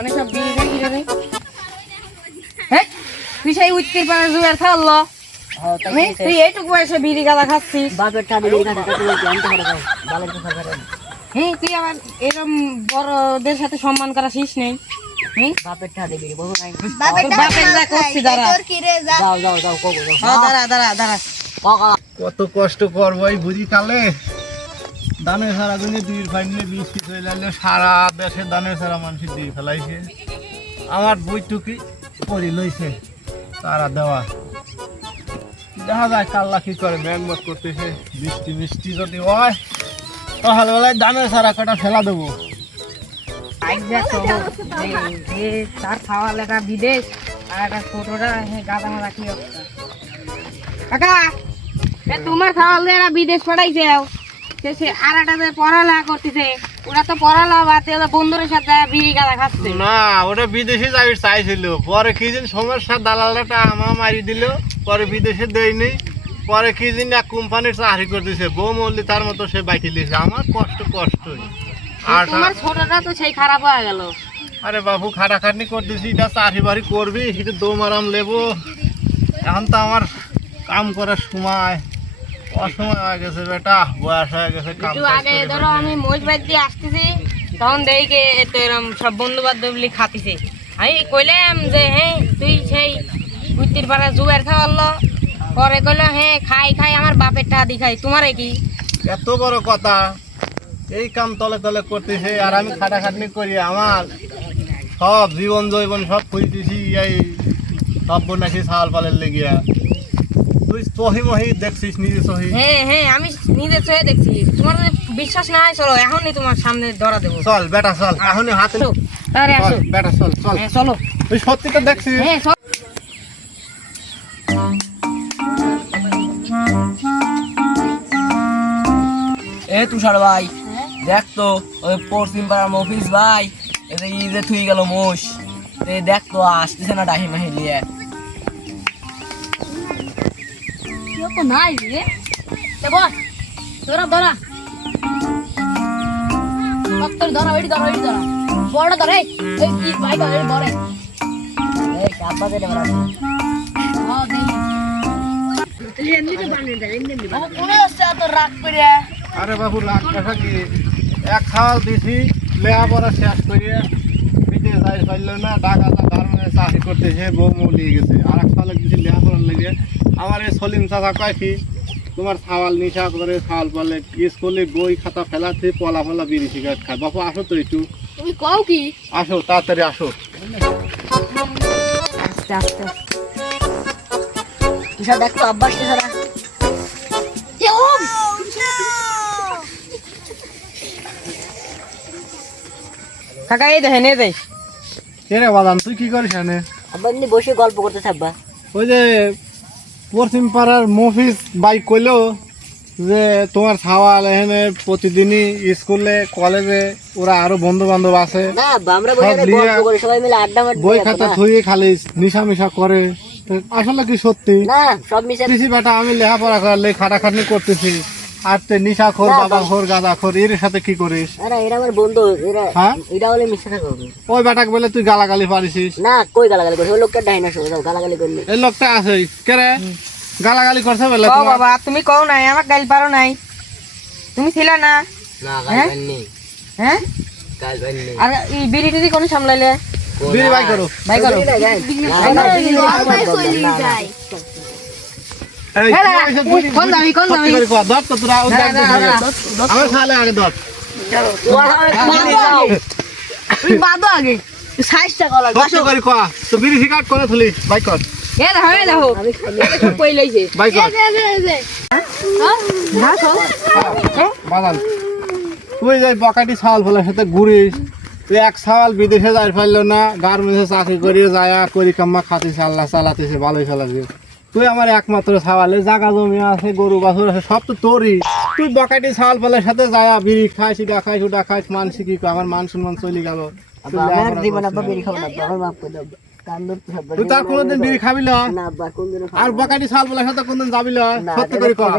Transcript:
অনেক সব বিয়ে দেয় কিরে রে? হ্যাঁ? তুই সেই পাড়া জুয়ার খাওয়ালো হ্যাঁ, হ্যাঁ, তুই এইটুকু বয়সে বিড়ি গালা খাচ্ছিস? বাপের টাকা হ্যাঁ তুই আবার এরকম বড়দের সাথে সম্মান করা শিস নেই। হ্যাঁ বাপের টাকা দিয়ে বলব নাই বাপের যা করছি দাঁড়া। যাও যাও যাও কোকো হ্যাঁ, দাঁড়া দাঁড়া দাঁড়া। কত কষ্ট করব এই বুঝি কালে। দানের সারা গুনে দুই ফাইনে বিষ পিস হয়ে লাগলে সারা দেশে দানের সারা মানুষ দিয়ে ফেলাইছে। আমার বইটুকি পরি লইছে তারা দেওয়া। দেখা যায় কাল্লা কি করে মেঘমত করতেছে বৃষ্টি মিষ্টি যদি হয় তাহলে বেলায় দানের সারা কটা ফেলা দেবো। তার খাওয়া লেখা বিদেশ আর একটা ছোটটা গাদা মাদা কি কাকা তোমার খাওয়া লেখা বিদেশ পাঠাইছে। সে সে আর একটা যে পড়ালেখা করতেছে। ওরা তো বন্ধুদের সাথে বিড়ি গাদা খাচ্ছে। না ওটা বিদেশে যাবি চাইছিল। পরে কি দিন সমস্যা দালালটা মারি দিল পরে বিদেশে দেয়নি। পরে কি দিন এক কোম্পানির চাকরি করতেছে বউ মল্লি তার মতো সে লিখছে আমার কষ্ট কষ্টই। আর তোমার ছোটটা তো সেই খারাপ হয়ে গেল। আরে বাবু খাটাখাটনি করতেছি এটা চাকরি বাড়ি করবি সেটা দম আরাম লেবো। এখন তো আমার কাম করার সময়। অসময় হয়ে গেছে বেটা বয়স হয়ে গেছে কাম একটু আগে ধরো আমি মোজ বাদ দিয়ে আসতেছি তখন দেখি তো এরম সব বন্ধু বান্ধব খাতিছে। আমি কইলাম যে হ্যাঁ তুই সেই গুত্তির পাড়া জুয়ার খাওয়ালো পরে কইলো হ্যাঁ খাই খাই আমার বাপের টাকা দি খাই। তোমার কি? এত বড় কথা। এই কাম তলে তলে করতেছে আর আমি খাটাখাটনি করি আমার সব জীবন জৈবন সব খুঁজতেছি এই সব নাকি ছাল পালের লেগিয়া। তুই সহি মহি দেখছিস নিজে সহি। হ্যাঁ হ্যাঁ আমি নিজে চোখে দেখছি। তোমার বিশ্বাস না হয় চলো এখনই তোমার সামনে ধরা দেবো। চল বেটা চল এখনই হাতে তাড়াতাড়ি আসো। বেটা চল চল। হ্যাঁ চলো। তুই সত্যিটা দেখছিস? হ্যাঁ চল। এ তুষার ভাই দেখ তো ওই পশ্চিম পাড়ার মফিস ভাই এতে ঈদে থুই গেল মোষ। দেখ তো আসতেছে না ডাহি মাহি নিয়ে। তো নাই রে বল ধরা ধরা তোর ধরা ওইটি ধরা ওইটি ধরা বড় ধরে এই কি ভাই ধরে বড় এই কাপা দে বড় হ্যাঁ দেই কোনে আছে এত রাগ করে আরে বাবু লাখ টাকা কি? এক খাওয়াল দিছি লেয়া পড়া শেষ করিয়ে বিদেশ যাই পারল না টাকা তা গার্মেন্টে চাকরি করতেছে বউ মলিয়ে গেছে। আর এক খাওয়ালে দিছি লেয়া পড়ার লেগে আমার এই সলিম চাচা কয় কি তোমার ছাওয়াল নিশা করে ছাওয়াল পালে স্কুলে বই খাতা ফেলাতে পলা ফলা বিড়ি সিগারেট খায়। বাপু আসো তো একটু। তুমি কও কি? আসো তাড়াতাড়ি আসো। আস্তে আস্তে। তুষার দেখ তো আব্বা আসতেছে না এ ওম কাকা এই দেখেন এই দেখ। রে বাদাম তুই কি করিস আব্বা বসে গল্প করতে থাকবা ওই যে পশ্চিম পাড়ার মফিস বাইক করল যে তোমার ছাওয়াল এখানে প্রতিদিনই স্কুলে কলেজে ওরা আরও বন্ধু বান্ধব আছে বই খাতা থুয়ে খালি নিশা মিশা করে আসলে কি সত্যি? বেটা আমি লেখাপড়া করলে খাটাখাটনি করতেছি। আর তে নিশা খোর না, বাবা বাবা। খোর গাঁদা খোর এর সাথে কি করিস আরে এরা আমার বন্ধু এরা হ্যাঁ? এটা হলে মিশে থাকো ওই বেটাকে বলে তুই গালাগালি পারিস না কই গালাগালি করছে ওই লোকটা ডাইনা শুনে যাও গালাগালি করলে এই লোকটা আছে কে রে গালাগালি করছে বলে বাবা তুমি কও নাই আমার গাইল পারো নাই তুমি ছিল না না হ্যাঁ? গাল নেই হ্যাঁ গাল নেই আর এই বিড়ি টিড়ি কোন সামলাইলে বিড়ি বাই করো বিড়ি বাই কর তুই যাই বকাটি ছাওয়াল ফেলার সাথে ঘুরিস তুই এক ছাওয়াল বিদেশে যাই ফেলল না গার্মেন্টসে চাকরি করিয়ে যায় করি কাম্মা খাতি আল্লাহ চালাতিছে ভালোই চালাতিস তুই আমার একমাত্র ছাওয়ালে জাগা জমি আছে গরু বাছুর আছে সব তো তোরই। তুই বকাটি ছাওয়াল পালের সাথে যায় বিড়ি খাইস ইটা খাইস ওটা খাইস মানসি কি আমার মান সম্মান চলে গেল। তুই আমার লেখাপড়া জীবন করছিস আব্বা না। খাব না আমার মাফ করে দাও আব্বা। কান ধরতে হবে তুই তার কোনোদিন বিড়ি খাবি না? আর বকাটি ছাওয়াল পালের সাথে কোনদিন যাবি না? সত্য করে কর